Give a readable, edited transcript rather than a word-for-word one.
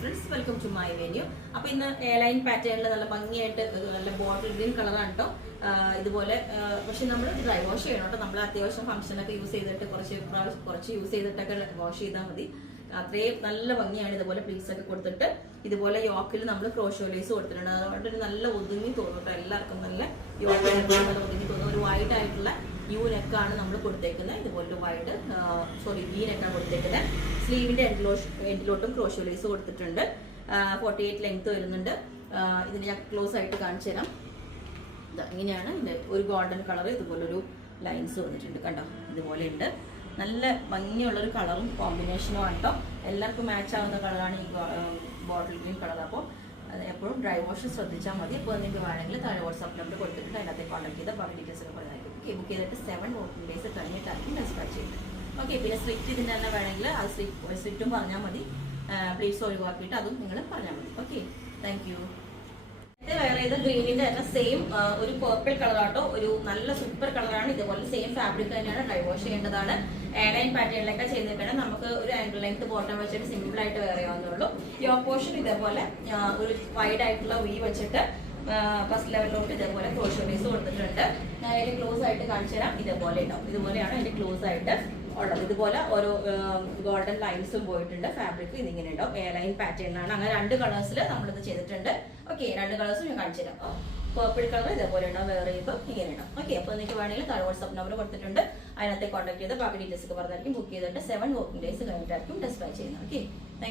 Friends, welcome to my venue. അപ്പൊ ഇന്ന് airline പാറ്റേണിൽ നല്ല ഭംഗിയായിട്ട് നല്ല ബോട്ടിൽ ഗ്രീൻ കളറാണ് കേട്ടോ. ഇതുപോലെ പക്ഷെ നമ്മൾ ഡ്രൈ വാഷ് ചെയ്യണം കേട്ടോ. നമ്മൾ അത്യാവശ്യം ഫംഗ്ഷനൊക്കെ യൂസ് ചെയ്തിട്ട് കുറച്ച് യൂസ് ചെയ്തിട്ടൊക്കെ വാഷ് ചെയ്താൽ മതി. അത്രയും നല്ല ഭംഗിയാണ്. ഇതുപോലെ പ്ലീസ് ഒക്കെ കൊടുത്തിട്ട് ഇതുപോലെ യോക്കിൽ നമ്മൾ ക്രോഷോ ലേസ് കൊടുത്തിട്ടുണ്ട്. അതുകൊണ്ട് ഒരു നല്ല ഒതുങ്ങി തോന്നും കേട്ടോ. എല്ലാവർക്കും നല്ല യോക്കിൽ നല്ല ഒതുങ്ങി തോന്നും. ഒരു വൈഡ് ആയിട്ടുള്ള യു നെക്കാണ് നമ്മൾ കൊടുത്തേക്കുന്നത്. ഇതുപോലെ വൈഡ് വി നെക്കാണ് കൊടുത്തേക്കുന്നത്. സ്ലീവിന്റെ എൻഡിലോട്ടും ക്രോഷോ ലേസ് കൊടുത്തിട്ടുണ്ട്. 48 ലെങ്ത് വരുന്നുണ്ട്. ഇതിന് ഞാൻ ക്ലോസ് ആയിട്ട് കാണിച്ചു തരാം. ഇങ്ങനെയാണ് ഇതിന്റെ ഒരു ഗോൾഡൻ കളർ, ഇതുപോലൊരു ലൈൻസ് വന്നിട്ടുണ്ട് കണ്ടോ. ഇതുപോലെ ഉണ്ട്. നല്ല ഭംഗിയുള്ളൊരു കളറും കോമ്പിനേഷനും ആണ് കേട്ടോ. എല്ലാവർക്കും മാച്ച് ആവുന്ന കളറാണ് ഈ ബോട്ടിൽ ഗ്രീൻ കളർ. അപ്പോൾ എപ്പോഴും ഡ്രൈ വാഷ് ശ്രദ്ധിച്ചാൽ മതി. അപ്പോൾ നിങ്ങൾക്ക് വേണമെങ്കിൽ താഴെ വാട്സാപ്പ് നമ്പർ കൊടുത്തിട്ട് അതിനകത്ത് കോൺടാക്ട് ചെയ്താൽ ബാക്കി ഡീറ്റെയിൽസ് ഒക്കെ പറഞ്ഞായിരിക്കും. ഓക്കെ, ബുക്ക് ചെയ്തിട്ട് 7 വർക്കിംഗ് ഡേയ്സ് കഴിഞ്ഞിട്ടായിരിക്കും ഡിസ്പാച്ച് ചെയ്യുന്നത്. ഓക്കെ, പിന്നെ സ്ലിറ്റ് ഇതിൻ്റെ തന്നെ വേണമെങ്കിൽ അത് സ്ലിറ്റും പറഞ്ഞാൽ മതി. പ്ലീസ് ഒഴിവാക്കിയിട്ട് അതും നിങ്ങൾ പറഞ്ഞാൽ മതി. Okay, thank you. വേറെ ഇത് ഗ്രീനിന്റെ തന്നെ സെയിം ഒരു പേർപ്പിൾ കളറാട്ടോ. ഒരു നല്ല സൂപ്പർ കളറാണ്. ഇതുപോലെ സെയിം ഫാബ്രിക് തന്നെയാണ്. ഡ്രൈ വാഷ് ചെയ്യേണ്ടതാണ്. എയർലൈൻ പാറ്റേണിലൊക്കെ ചെയ്തിട്ടാണ് നമുക്ക് ഒരു ആംഗിൾ ലെങ്ത് ബോട്ടം വെച്ചിട്ട് സിമ്പിൾ ആയിട്ട് വെയർ ചെയ്യാവുന്നുള്ളൂ. യോ പോർഷൻ ഇതേപോലെ ഒരു വൈഡ് ആയിട്ടുള്ള വി വെച്ചിട്ട് ഫസ്റ്റ് ലെവലിലോട്ട് ഇതേപോലെ ക്രോഷോ ലേസ് കൊടുത്തിട്ടുണ്ട്. ഞാൻ അതിന്റെ ക്ലോസ് ആയിട്ട് കാണിച്ചു തരാം. ഇതേപോലെ ഉണ്ടാവും. ഇതുപോലെയാണ് അതിന്റെ ക്ലോസ് ആയിട്ട് ഉള്ളത്. ഇതുപോലെ ഓരോ ഗോൾഡൻ ലൈൻസും പോയിട്ടുണ്ട്. ഫാബ്രിക് ഇതിങ്ങനെ ഉണ്ടാവും. എയർലൈൻ പാറ്റേണിലാണ്. അങ്ങനെ 2 കളേഴ്സിൽ നമ്മളിത് ചെയ്തിട്ടുണ്ട്. ഓക്കെ, 2 കളേഴ്സും ഞാൻ കാണിച്ചു തരാം. പേർപ്പിൾ കളർ ഇതേപോലെ ഉണ്ടാവും. വേറെ ഇപ്പോൾ ഇങ്ങനെ ഉണ്ടാവും. ഓക്കെ, അപ്പോൾ നിങ്ങൾക്ക് വേണമെങ്കിൽ താഴെ വാട്സ്ആപ്പ് നമ്പർ കൊടുത്തിട്ടുണ്ട്. അതിനകത്ത് കോൺടാക്ട് ചെയ്ത് ബാക്കി ഡീറ്റെയിൽസ് ഒക്കെ പറഞ്ഞായിരിക്കും. ബുക്ക് ചെയ്തിട്ട് 7 വർക്കിംഗ് ഡേയ്സ് കഴിഞ്ഞിട്ടായിരിക്കും ഡിസ്പാച്ച് ചെയ്യുന്നത്. Okay, thank you.